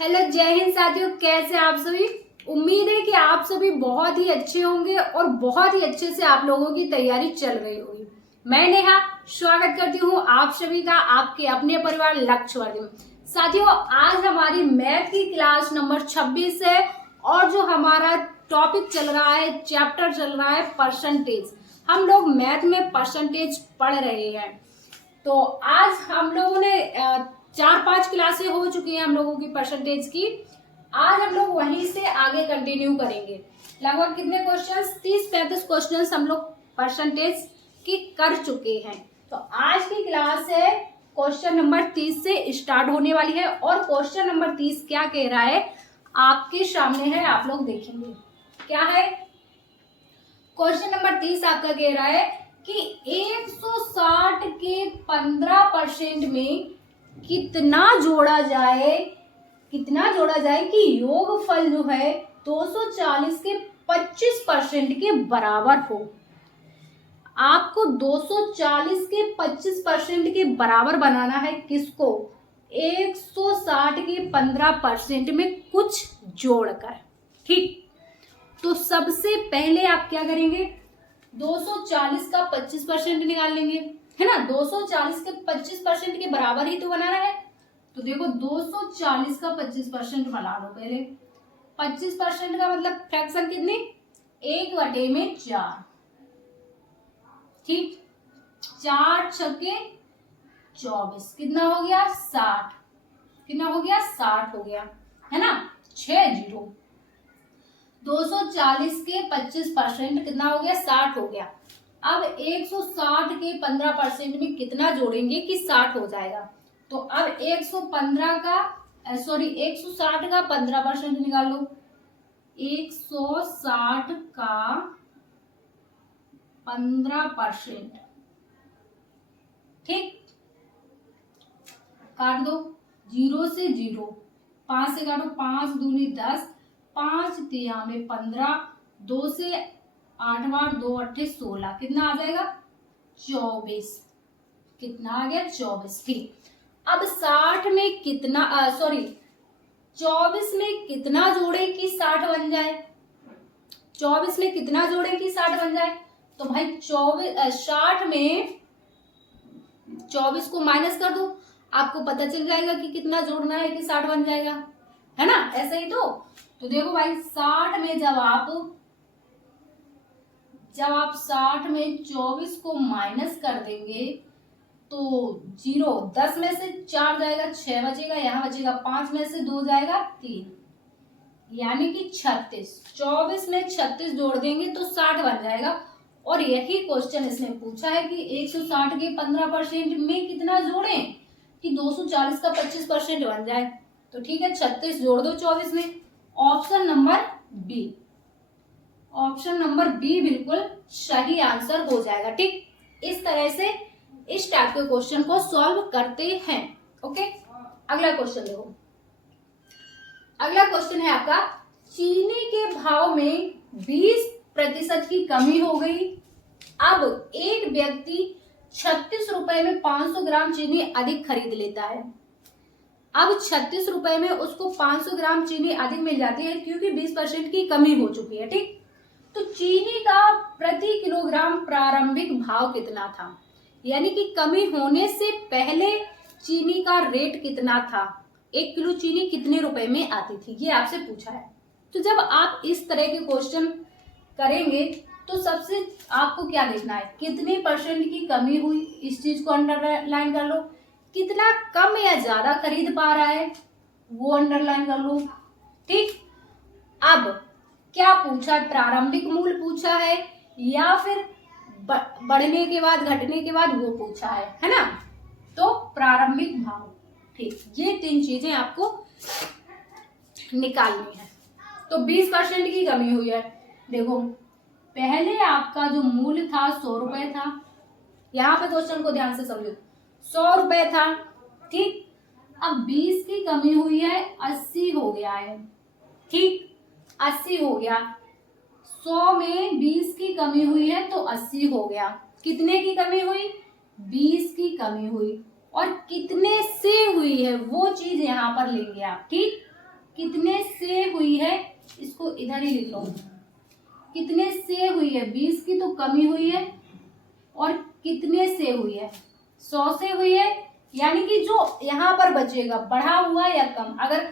Hello, जय हिंद साथियों। कैसे आप सभी? उम्मीद है कि आप सभी बहुत ही अच्छे होंगे और बहुत ही अच्छे से आप लोगों की तैयारी चल रही होगी। मैं नेहा स्वागत करती हूँ आप सभी का आपके अपने परिवार लक्ष्यवर्धी में। साथियों, आज हमारी मैथ की क्लास नंबर 26 है और जो हमारा टॉपिक चल रहा है, चैप्टर चल रहा है परसेंटेज। हम लोग मैथ में परसेंटेज पढ़ रहे हैं। तो आज हम लोगों ने 4-5 क्लासें हो चुकी हैं हम लोगों की परसेंटेज की। आज हम लोग वहीं से आगे कंटिन्यू करेंगे। लगभग कितने क्वेश्चंस, 30-35 क्वेश्चंस हम लोग परसेंटेज की कर चुके हैं। तो आज की क्लास है क्वेश्चन नंबर 30 से स्टार्ट होने वाली है। और क्वेश्चन नंबर 30 क्या कह रहा है आपके सामने है, आप लोग देखेंगे क्या है। क्वेश्चन नंबर 30 आपका कह रहा है कि 160 के 15% में कितना जोड़ा जाए कि योगफल जो है 240 के 25% के बराबर हो। आपको 240 के 25% के बराबर बनाना है। किसको? 160 के 15% में कुछ जोड़कर। ठीक, तो सबसे पहले आप क्या करेंगे? 240 का 25% निकाल लेंगे, है ना। 240 के 25% के बराबर ही तो बनाना है। तो देखो 240 का 25% बना लो पहले। 25% का मतलब फ्रैक्शन कितनी? 1/4। ठीक, 4 छक्के 24, कितना हो गया? 60। कितना हो गया? 60 हो गया, है ना। 6 जीरो। 240 के 25% कितना हो गया? 60 हो गया। अब 160 के 15% में कितना जोड़ेंगे कि 60 हो जाएगा? तो अब 160 का 15% निकालो। 160 का 15%। ठीक, काट दो। 0 से 0, 5 से काटो। 5 दूनी 10, 5 तिया में 15, 2 से 8 बार 2 अट्ठे 16, कितना आ जाएगा? 24। कितना आ गया? 24। ठीक, अब 60 में कितना 24 में कितना जोड़े कि 60 बन जाए? 24 में कितना जोड़े कि 60 बन जाए? तो भाई 60 में 24 को माइनस कर दो, आपको पता चल जाएगा कि कितना जोड़ना है कि 60 बन जाएगा, है ना। ऐसा ही तो देखो भाई 60 में जब आप 60 में 24 को माइनस कर देंगे तो 0, 10 में से 4 जाएगा, 6 बचेगा, यहाँ बचेगा 5 में से 2 जाएगा 3, यानी कि 36। 24 में 36 जोड़ देंगे तो 60 बन जाएगा। और यही क्वेश्चन इसने पूछा है कि 160 के 15% में कितना जोड़ें कि 240 का 25% बन जाए। तो ठीक है, 36 जोड़ दो 24 में। ऑप्शन नंबर बी बिल्कुल सही आंसर हो जाएगा। ठीक, इस तरह से इस टाइप के क्वेश्चन को सॉल्व करते हैं। ओके, अगला क्वेश्चन देखो। अगला क्वेश्चन है आपका, चीनी के भाव में 20% की कमी हो गई। अब एक व्यक्ति 36 रुपए में 500 ग्राम चीनी अधिक खरीद लेता है। अब 36 रुपए में उसको 500 ग्राम चीनी अधिक मिल जाती है क्योंकि 20% की कमी हो चुकी है। ठीक, तो चीनी का प्रति किलोग्राम प्रारंभिक भाव कितना था? यानी कि कमी होने से पहले चीनी का रेट कितना था? 1 किलो चीनी कितने रुपए में आती थी, ये आपसे पूछा है। तो जब आप इस तरह के क्वेश्चन करेंगे तो सबसे आपको क्या देखना है, कितने परसेंट की कमी हुई, इस चीज को अंडरलाइन कर लो। कितना कम या ज्यादा खरीद पा रहा है वो अंडरलाइन कर लो। ठीक, अब क्या पूछा है? प्रारंभिक मूल्य पूछा है या फिर बढ़ने के बाद घटने के बाद वो पूछा है ना। तो प्रारंभिक भाव। ठीक, ये 3 चीजें आपको निकालनी है। तो 20% की कमी हुई है। देखो पहले आपका जो मूल्य था 100 रुपए था। यहाँ पे क्वेश्चन को ध्यान से समझो, 100 रुपए था। ठीक, अब 20 की कमी हुई है, 80 हो गया है। ठीक, 80 हो गया। 100 में 20 की कमी हुई है तो 80 हो गया। कितने की कमी हुई? 20 की कमी हुई। और कितने से हुई है वो चीज यहाँ पर लेंगे आप। ठीक, कितने से हुई है, इसको इधर ही लिख लो, कितने से हुई है, 20 की तो कमी हुई है, और कितने से हुई है, 100 से हुई है। यानी कि जो यहाँ पर बचेगा बढ़ा हुआ या कम, अगर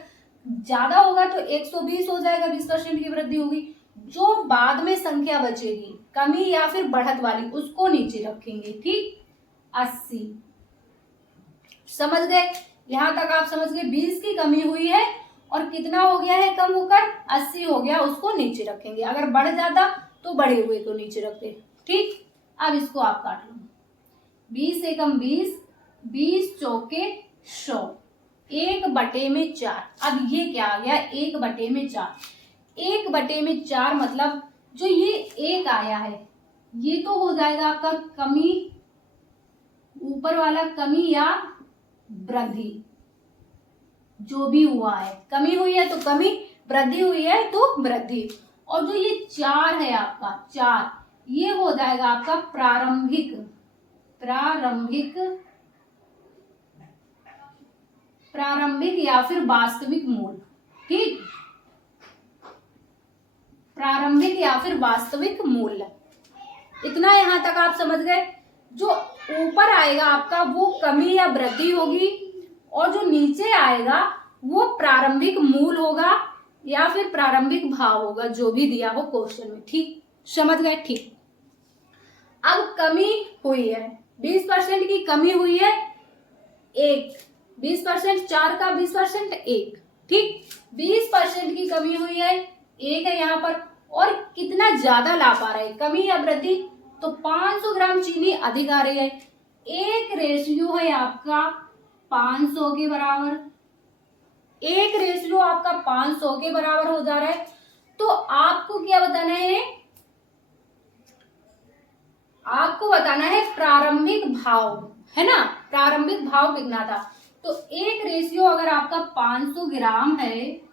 ज्यादा होगा तो 120 हो जाएगा, 20% की वृद्धि होगी। जो बाद में संख्या बचेगी कमी या फिर बढ़त वाली, उसको नीचे रखेंगे। ठीक, 80। समझ गए? यहां तक आप समझ गए। 20 की कमी हुई है और कितना हो गया है कम होकर, 80 हो गया, उसको नीचे रखेंगे। अगर बढ़ जाता तो बढ़े हुए को नीचे रखते। ठीक, अब इसको आप काट लो। 20 एकम 20, 20 चौके 100, 1/4। अब ये क्या आ गया, 1/4। 1/4 मतलब जो ये एक आया है, ये तो हो जाएगा आपका कमी, ऊपर वाला कमी या वृद्धि, जो भी हुआ है। कमी हुई है तो कमी, वृद्धि हुई है तो वृद्धि। और जो ये 4 है आपका, 4, ये हो जाएगा आपका प्रारंभिक या फिर वास्तविक मूल। ठीक, प्रारंभिक या फिर वास्तविक मूल्य। इतना यहां तक आप समझ गए। जो ऊपर आएगा आपका वो कमी या वृद्धि होगी, और जो नीचे आएगा वो प्रारंभिक मूल होगा या फिर प्रारंभिक भाव होगा, जो भी दिया हो क्वेश्चन में। ठीक, समझ गए? ठीक, अब कमी हुई है, 20% की कमी हुई है, 1, 20%, 4 का 20%, 1। ठीक, 20% की कमी हुई है, 1 है यहाँ पर। और कितना ज्यादा ला पा रहा है, कमी या वृद्धि, तो 500 ग्राम चीनी अधिक आ रही है। एक रेशियो है आपका 500 के बराबर, एक रेशियो आपका 500 के बराबर हो जा रहा है। तो आपको क्या बताना है, आपको बताना है प्रारंभिक भाव, है ना, प्रारंभिक भाव कितना था। तो एक रेशियो अगर आपका 500 ग्राम है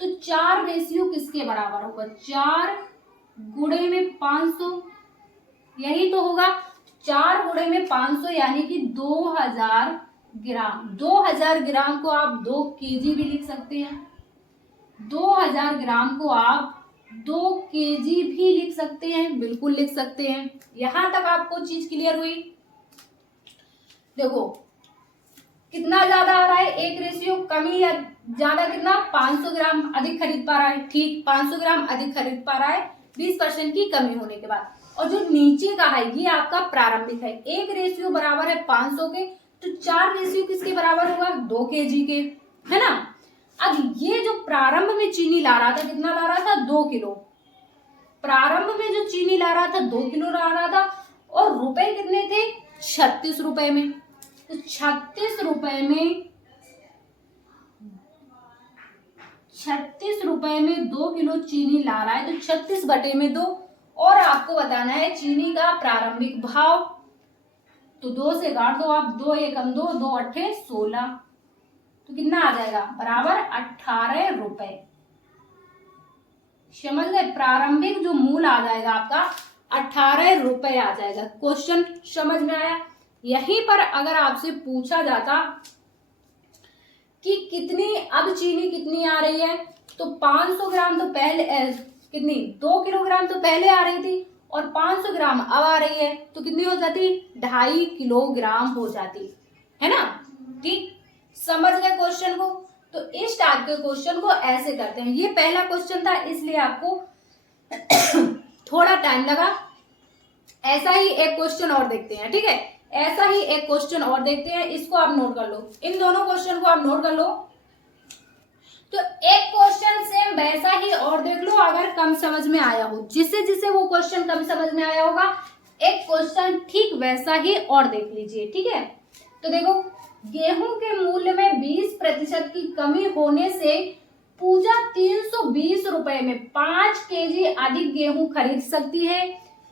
तो 4 रेशियो किसके बराबर होगा, 4 गुणे में 500, यही तो होगा। 4 गुणे में 500 यानी कि 2000 ग्राम। 2000 ग्राम को आप 2 केजी भी लिख सकते हैं, 2000 ग्राम को आप 2 केजी भी लिख सकते हैं, बिल्कुल लिख सकते हैं। यहां तक आपको चीज क्लियर हुई? देखो कितना ज्यादा आ रहा है, एक रेशियो, कमी या ज्यादा कितना, 500 ग्राम अधिक खरीद पा रहा है। ठीक, 500 ग्राम अधिक खरीद पा रहा है 20% की कमी होने के बाद। और जो नीचे का है ये आपका प्रारंभिक है, एक रेशियो बराबर है 500 के, तो 4 रेशियो किसके बराबर होगा, 2 केजी के, है ना। अब ये जो प्रारंभ में चीनी ला रहा था, कितना ला रहा था, 2 किलो। प्रारंभ में जो चीनी ला रहा था 2 किलो ला रहा था, और रुपए कितने थे, 36 रुपए में। तो 36 रुपए में 2 किलो चीनी ला रहा है, तो 36/2। और आपको बताना है चीनी का प्रारंभिक भाव, तो 2 से काट दो आप, 2 एकम 2, 2 अट्ठे 16, तो कितना आ जाएगा, बराबर 18 रुपए। समझ गए? प्रारंभिक जो मूल आ जाएगा आपका 18 रुपए आ जाएगा। क्वेश्चन समझ में आया? यहीं पर अगर आपसे पूछा जाता कि कितनी, अब चीनी कितनी आ रही है, तो 500 ग्राम तो पहले कितनी, 2 किलोग्राम तो पहले आ रही थी, और 500 ग्राम अब आ रही है, तो कितनी हो जाती, 2.5 किलोग्राम हो जाती, है ना। ठीक, समझ गए क्वेश्चन को? तो इस टाइप के क्वेश्चन को ऐसे करते हैं। ये पहला क्वेश्चन था, इसलिए आपको थोड़ा टाइम लगा। ऐसा ही एक क्वेश्चन और देखते हैं, ठीक है, ऐसा ही एक क्वेश्चन और देखते हैं, इसको आप नोट कर लो, इन दोनों क्वेश्चन को आप नोट कर लो। तो एक क्वेश्चन सेम वैसा ही और देख लो, अगर कम समझ में आया हो, जिसे जिसे वो क्वेश्चन कम समझ में आया होगा, एक क्वेश्चन ठीक वैसा ही और देख लीजिए, ठीक है। तो देखो, गेहूं के मूल्य में 20% की कमी होने से पूजा 320 रुपए में 5 केजी अधिक गेहूं खरीद सकती है।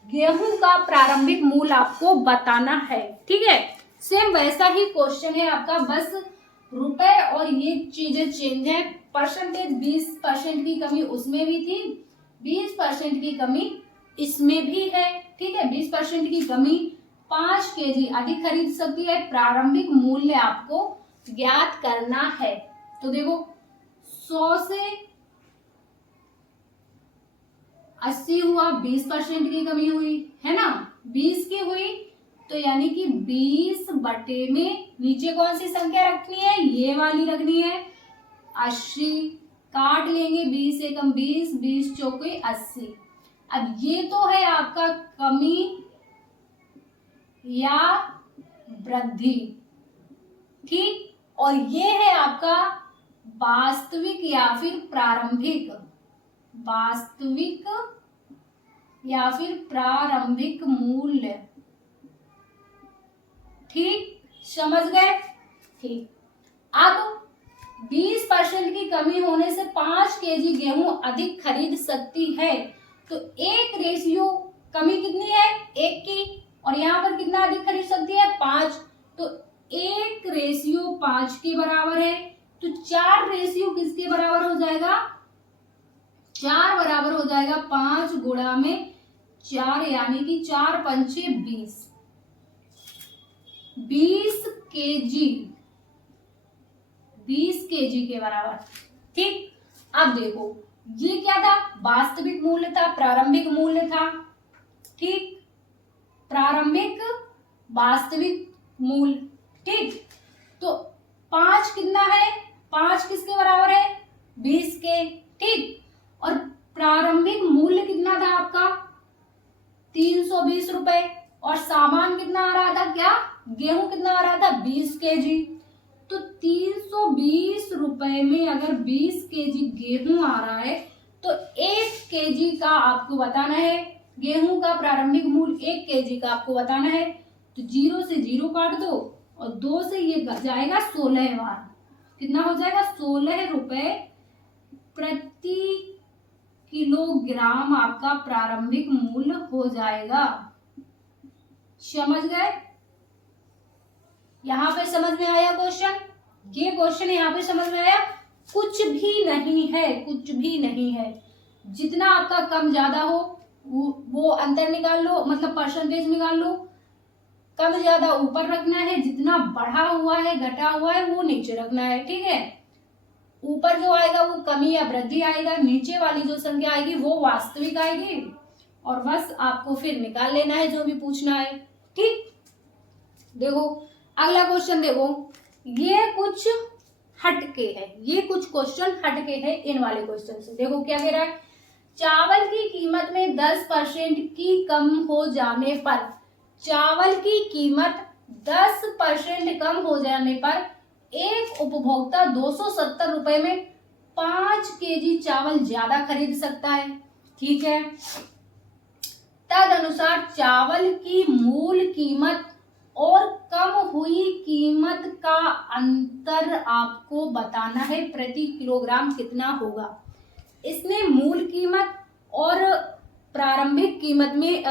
गेहूं का प्रारंभिक मूल्य आपको बताना है, ठीक है। सेम वैसा ही क्वेश्चन है आपका, बस रुपए और ये चीजें चेंज है। परसेंटेज 20% की कमी उसमें भी थी, 20% की कमी इसमें भी है, ठीक है। 20% की कमी 5 केजी अधिक खरीद सकती है। प्रारंभिक मूल्य आपको ज्ञात करना है। तो देखो 100 से 80 हुआ, 20% की कमी हुई है ना, 20 की हुई, तो यानी कि 20 बटे में नीचे कौन सी संख्या रखनी है, ये वाली रखनी है 80, काट लेंगे 20 एकम 20, 20 चौके 80। अब ये तो है आपका कमी या वृद्धि, ठीक, और ये है आपका वास्तविक या फिर प्रारंभिक, वास्तविक या फिर प्रारंभिक मूल्य, ठीक, समझ गए, ठीक। अब 20% की कमी होने से 5 केजी गेहूं अधिक खरीद सकती है, तो एक रेशियो कमी कितनी है, 1 की, और यहाँ पर कितना अधिक खरीद सकती है, 5, तो 1 रेशियो 5 के बराबर है, तो 4 रेशियो किसके बराबर हो जाएगा, 4 बराबर हो जाएगा 5 गुणा में 4, यानी कि 4 पंचे 20, 20 केजी के बराबर, ठीक। अब देखो ये क्या था, वास्तविक मूल्य था, प्रारंभिक मूल्य था, ठीक, प्रारंभिक वास्तविक मूल्य, ठीक, तो 5 कितना है, 5 किसके बराबर है, 20 के, ठीक, और प्रारंभिक मूल्य कितना था आपका 320 रुपए, और सामान कितना आ रहा था, क्या गेहूं कितना आ रहा था 20 केजी, तो 320 रुपए में अगर 20 केजी गेहूं आ रहा है तो 1 केजी का आपको बताना है, गेहूं का प्रारंभिक मूल्य 1 केजी का आपको बताना है, तो 0 से 0 काट दो और 2 से ये जाएगा 16 बार, कितना हो जाएगा 16 रुपए प्रति किलोग्राम आपका प्रारंभिक मूल्य हो जाएगा, समझ गए, यहाँ पे समझ में आया क्वेश्चन, ये क्वेश्चन यहाँ पे समझ में आया, कुछ भी नहीं है, कुछ भी नहीं है, जितना आपका कम ज्यादा हो वो अंतर निकाल लो, मतलब परसेंटेज निकाल लो, कम ज्यादा ऊपर रखना है, जितना बढ़ा हुआ है घटा हुआ है वो नीचे रखना है, ठीक है, ऊपर जो आएगा वो कमी या वृद्धि आएगा, नीचे वाली जो संख्या आएगी वो वास्तविक आएगी, और बस आपको फिर निकाल लेना है जो भी पूछना है, ठीक। देखो अगला क्वेश्चन, देखो ये कुछ हटके है, ये कुछ क्वेश्चन हटके है इन वाले क्वेश्चन से, देखो क्या कह रहा है, चावल की कीमत में 10% की कम हो जाने पर, चावल की कीमत 10% कम हो जाने पर एक उपभोक्ता 270 रुपए में 5 केजी चावल ज्यादा खरीद सकता है, ठीक है, तद अनुसार चावल की मूल कीमत और कम हुई कीमत का अंतर आपको बताना है, प्रति किलोग्राम कितना होगा। इसने मूल कीमत और प्रारंभिक कीमत में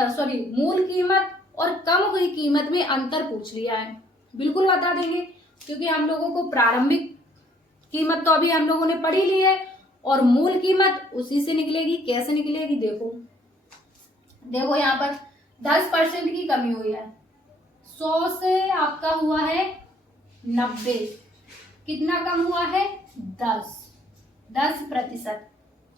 मूल कीमत और कम हुई कीमत में अंतर पूछ लिया है, बिल्कुल बता देंगे, क्योंकि हम लोगों को प्रारंभिक कीमत तो अभी हम लोगों ने पढ़ी ली है और मूल कीमत उसी से निकलेगी, कैसे निकलेगी, देखो देखो यहाँ पर 10% की कमी हुई है, 100 से आपका हुआ है 90, कितना कम हुआ है 10%,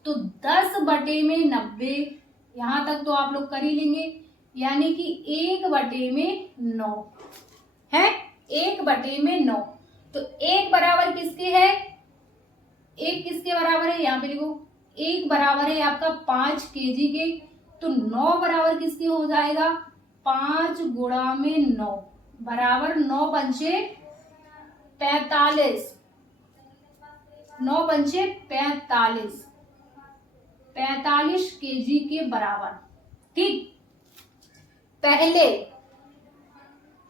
तो 10 बटे में 90, यहां तक तो आप लोग कर ही लेंगे, यानी कि 1 बटे में 9 है, 1 बटे में 9, तो 1 बराबर किसके है, 1 किसके बराबर है, यहाँ पे लिखो 1 बराबर है आपका 5 केजी के, तो 9 बराबर किसके हो जाएगा, 5 गुणा में 9 बराबर 9 पंचे 45, 9 पंचे 45 केजी के बराबर, ठीक। पहले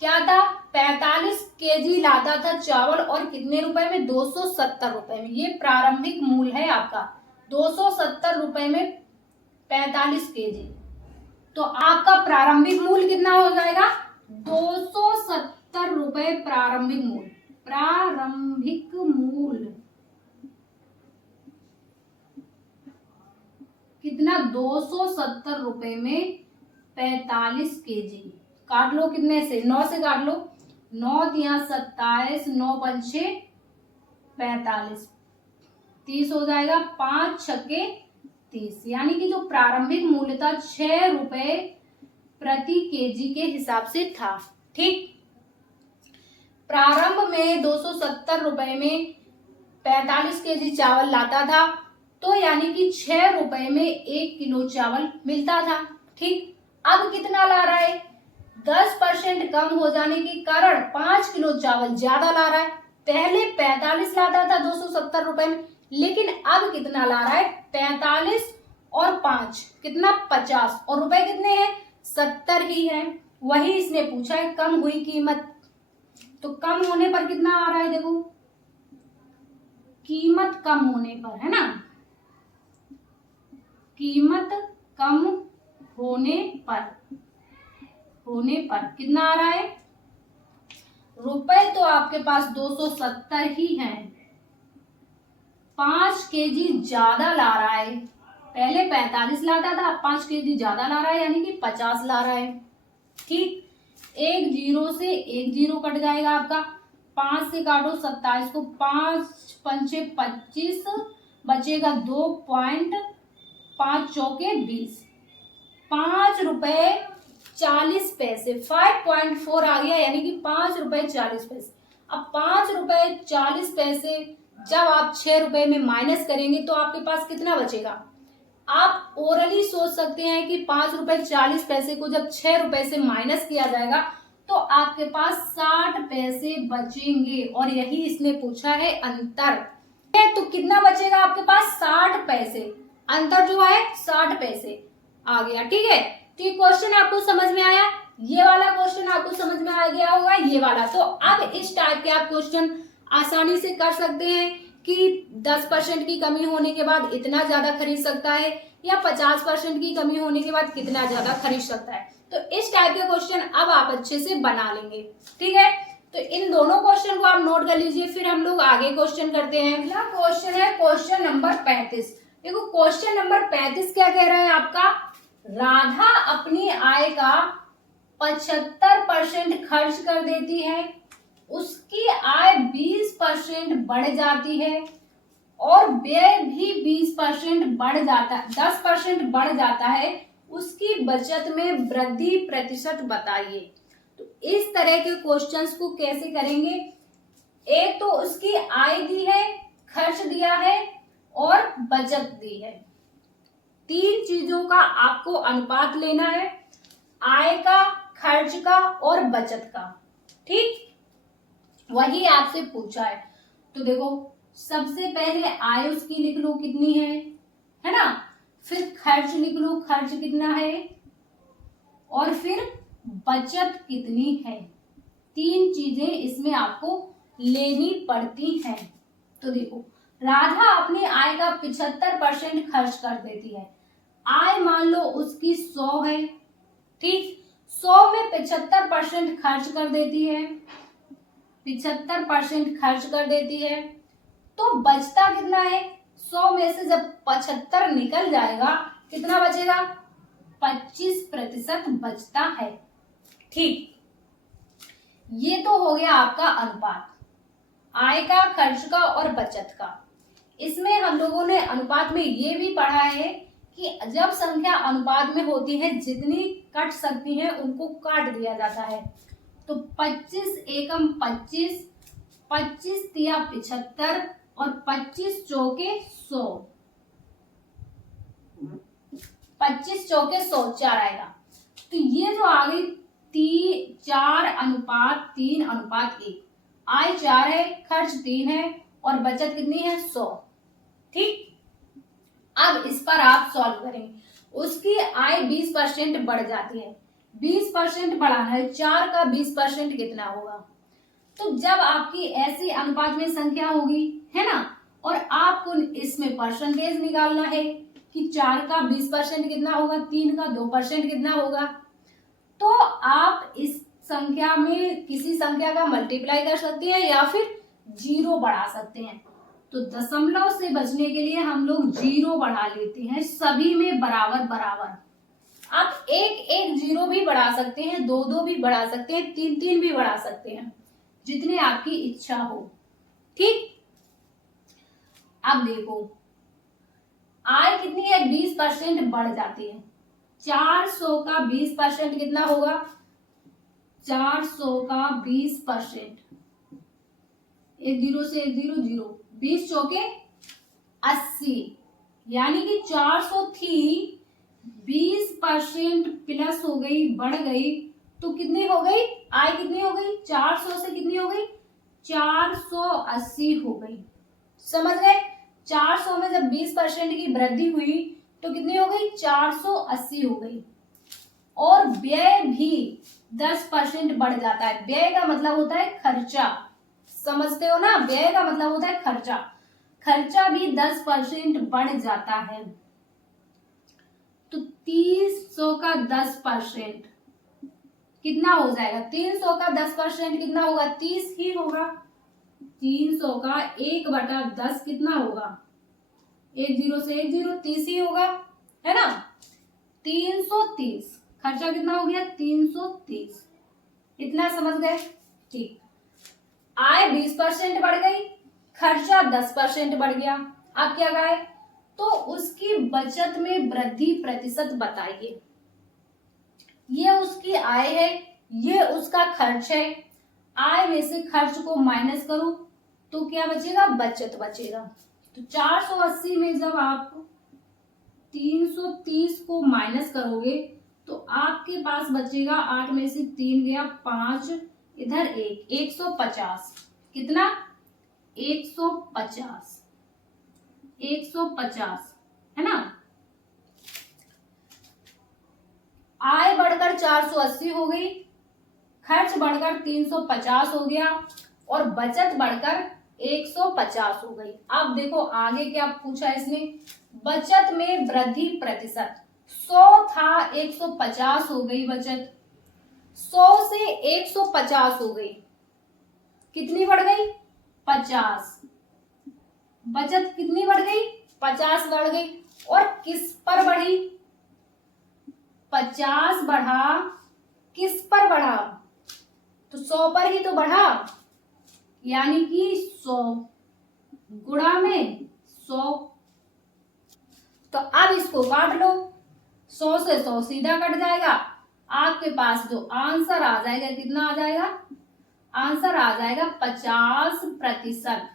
क्या था, 45 केजी लाता था चावल और कितने रुपए में, 270 रुपए में, ये प्रारंभिक मूल्य है आपका, 270 रुपए में 45 केजी, तो आपका प्रारंभिक मूल्य कितना हो जाएगा, 270 रुपए प्रारंभिक मूल्य, प्रारंभिक मूल्य कितना, 270 रुपए में 45 केजी, काट लो कितने से, 9 से काट लो, 9 तिया 27, 9 पंचे 45, 30 हो जाएगा, 5 छक्के 30, यानी कि जो प्रारंभिक मूल्य था 6 रुपए प्रति केजी के हिसाब से था। ठीक, प्रारंभ में 270 रुपए में 45 केजी चावल लाता था, तो यानी कि 6 रुपए में 1 किलो चावल मिलता था। ठीक, अब कितना ला रहा है? 10% कम हो जाने के कारण 5 किलो चावल ज्यादा ला रहा है। पहले 45 लाता था 270 रुपए में, लेकिन अब कितना ला रहा है? 45 और 5 कितना? 50, और रुपए कितने हैं? 70 ही है। वही इसने पूछा है, कम हुई कीमत। तो कम होने पर कितना आ रहा है? देखो, कीमत कम होने पर, है ना, कीमत कम होने पर कितना आ रहा है? रुपए तो आपके पास 270 ही हैं, 5 केजी ज्यादा ला रहा है। पहले 45 लाता था, अब 5 केजी ज्यादा ला रहा है, यानी कि 50 ला रहा है। ठीक, एक जीरो से एक जीरो कट जाएगा आपका, 5 से काटो 27 को, 5 पंचे 25, बचेगा 2.5 चौके 20, 5 रुपए 40 पैसे, 5.4 आ गया, यानी कि 5 रुपए 40 पैसे। अब 5 रुपए 40 पैसे जब आप 6 रुपए में माइनस करेंगे तो आपके पास कितना बचेगा? आप ओरली सोच सकते हैं कि 5 रुपए 40 पैसे को जब 6 रुपए से माइनस किया जाएगा तो आपके पास 60 पैसे बचेंगे, और यही इसने पूछा है अंतर। तो कितना बचेगा आपके पास? 60 पैसे, अंतर जो है 60 पैसे आ गया। ठीक है, तो ये क्वेश्चन आपको समझ में आया? ये वाला क्वेश्चन आपको समझ में आ गया होगा, ये वाला। तो अब इस टाइप के आप क्वेश्चन आसानी से कर सकते हैं कि 10% की कमी होने के बाद इतना ज्यादा खरीद सकता है, या 50% की कमी होने के बाद कितना ज्यादा खरीद सकता है। तो इस टाइप के क्वेश्चन अब आप अच्छे से बना लेंगे। ठीक है, तो इन दोनों क्वेश्चन को आप नोट कर लीजिए, फिर हम लोग आगे क्वेश्चन करते हैं। अगला क्वेश्चन है क्वेश्चन नंबर 35। देखो, क्वेश्चन नंबर 35 क्या कह रहा है आपका? राधा अपनी आय का 75% खर्च कर देती है, उसकी आय 20% बढ़ जाती है, और व्यय भी 20% बढ़ जाता है, 10% बढ़ जाता है, उसकी बचत में वृद्धि प्रतिशत बताइए। तो इस तरह के क्वेश्चंस को कैसे करेंगे? एक तो उसकी आय दी है, खर्च दिया है और बचत दी है, 3 चीजों का आपको अनुपात लेना है, आय का, खर्च का और बचत का। ठीक, वही आपसे पूछा है। तो देखो, सबसे पहले आय उसकी लिख लो कितनी है ना, फिर खर्च लिख लो, खर्च कितना है, और फिर बचत कितनी है। 3 चीजें इसमें आपको लेनी पड़ती हैं। तो देखो, राधा अपनी आय का 75% खर्च कर देती है। आय मान लो उसकी 100 है। ठीक, 100 में 75% खर्च कर देती है, 75% खर्च कर देती है, तो बचता कितना है? 100 में से जब 75 निकल जाएगा, कितना बचेगा? 25% बचता है। ठीक, ये तो हो गया आपका अनुपात, आय का, खर्च का और बचत का। इसमें हम लोगों ने अनुपात में ये भी पढ़ा है कि जब संख्या अनुपात में होती है, जितनी कट सकती है उनको काट दिया जाता है। तो 25 एकम 25, 25 तिया 75 और 25 चौके 100, 25 चौके 100 4 आएगा। तो ये जो आ गई 4:3:1, आय 4 है, खर्च 3 है और बचत कितनी है? 100। ठीक, अब इस पर आप सॉल्व करेंगे। उसकी आय 20% बढ़ जाती है, 20% बढ़ाना है, 4 का 20% कितना होगा? तो जब आपकी ऐसी अनुपात में संख्या होगी, है ना, और आपको इसमें परसेंटेज निकालना है कि 4 का 20% कितना होगा, 3 का 2% कितना होगा, तो आप इस संख्या में किसी संख्या का मल्टीप्लाई कर सकते हैं या फिर 0 बढ़ा सकते हैं। तो दशमलव से बचने के लिए हम लोग 0 बढ़ा लेते हैं, सभी में बराबर बराबर। आप 1 0 भी बढ़ा सकते हैं, 2 2 भी बढ़ा सकते हैं, 3 3 भी बढ़ा सकते हैं, जितनी आपकी इच्छा हो। ठीक, अब देखो आय कितनी है, 20% बढ़ जाती है। 400 का 20% कितना होगा, 400 का 20%, एक जीरो से एक जीरो जीरो, 20 चौके 80, यानी कि 400 थी, 20% प्लस हो गई, बढ़ गई, तो कितनी हो गई, आय कितनी हो गई, 400 से कितनी हो गई, 480 हो गई। समझ गए, 400 में जब 20% की वृद्धि हुई तो कितनी हो गई, 480 हो गई। और व्यय भी 10% बढ़ जाता है। व्यय का मतलब होता है खर्चा, समझते हो ना, व्यय का मतलब होता है खर्चा, खर्चा भी 10% बढ़ जाता है। तो 300 का 10% कितना हो जाएगा, 300 का 10% कितना होगा, 30 ही होगा। 300 का 1/10 कितना होगा, एक जीरो से एक जीरो, 30 ही होगा, है ना। 330, खर्चा कितना हो गया, 330, इतना समझ गए, ठीक। आय 20% बढ़ गई, खर्चा 10% बढ़ गया। अब क्या गाए, तो उसकी बचत में वृद्धि प्रतिशत बताइए। ये उसकी आय है, ये उसका खर्च है। आय में से खर्च को माइनस करो तो क्या बचेगा, बचत बचेगा। तो 480 में जब आप 330 को माइनस करोगे तो आपके पास बचेगा, 8 में से 3 गया 5, इधर 1, 150, कितना, 150, 150, है ना। आय बढ़कर 480 हो गई, खर्च बढ़कर 350 हो गया और बचत बढ़कर 150 हो गई। अब देखो आगे क्या पूछा इसने, बचत में वृद्धि प्रतिशत, 100 था 150 हो गई बचत, 100 से 150 हो गई, कितनी बढ़ गई, 50, बचत कितनी बढ़ गई, 50 बढ़ गई। और किस पर बढ़ी, 50 बढ़ा, किस पर बढ़ा, तो 100 पर ही तो बढ़ा, यानी कि 100 गुणा में 100। तो अब इसको काट लो, 100 से 100 सीधा कट जाएगा, आपके पास जो आंसर आ जाएगा कितना आ जाएगा, आंसर आ जाएगा 50%।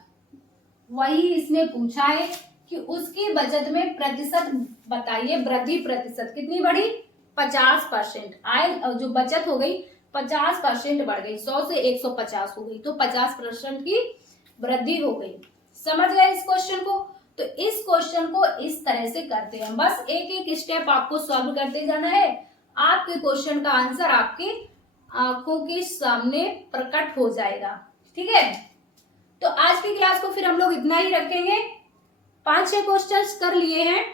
वही इसने पूछा है कि उसकी बचत में प्रतिशत बताइए, वृद्धि प्रतिशत कितनी बढ़ी, 50%। आय जो बचत हो गई 50% बढ़ गई, 100 से 150 हो गई, तो 50% की वृद्धि हो गई। समझ गए इस क्वेश्चन को। तो इस क्वेश्चन को इस तरह से करते हैं, बस एक एक स्टेप आपको सॉल्व करते जाना है, आपके क्वेश्चन का आंसर आपके आंखों के सामने प्रकट हो जाएगा। ठीक है, तो आज की क्लास को फिर हम लोग इतना ही रखेंगे। 5-6 क्वेश्चंस कर लिए हैं।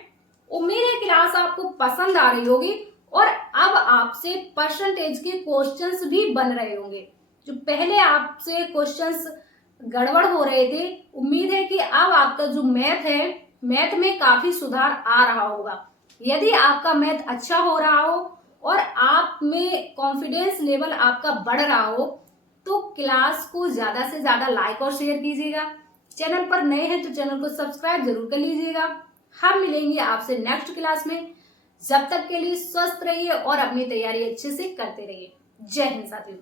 उम्मीद है क्लास आपको पसंद आ रही होगी और अब आपसे परसेंटेज के क्वेश्चंस भी बन रहे होंगे। जो पहले आपसे क्वेश्चंस गड़बड़ हो रहे थे, उम्मीद है कि अब आपका जो मैथ है, मैथ में काफी सुधार आ रहा होगा। यदि आपका मैथ अच्छा हो रहा हो और आप में कॉन्फिडेंस लेवल आपका बढ़ रहा हो तो क्लास को ज्यादा से ज्यादा लाइक और शेयर कीजिएगा। चैनल पर नए हैं तो चैनल को सब्सक्राइब जरूर कर लीजिएगा। हम मिलेंगे आपसे नेक्स्ट क्लास में। जब तक के लिए स्वस्थ रहिए और अपनी तैयारी अच्छे से करते रहिए। जय हिंद साथियों।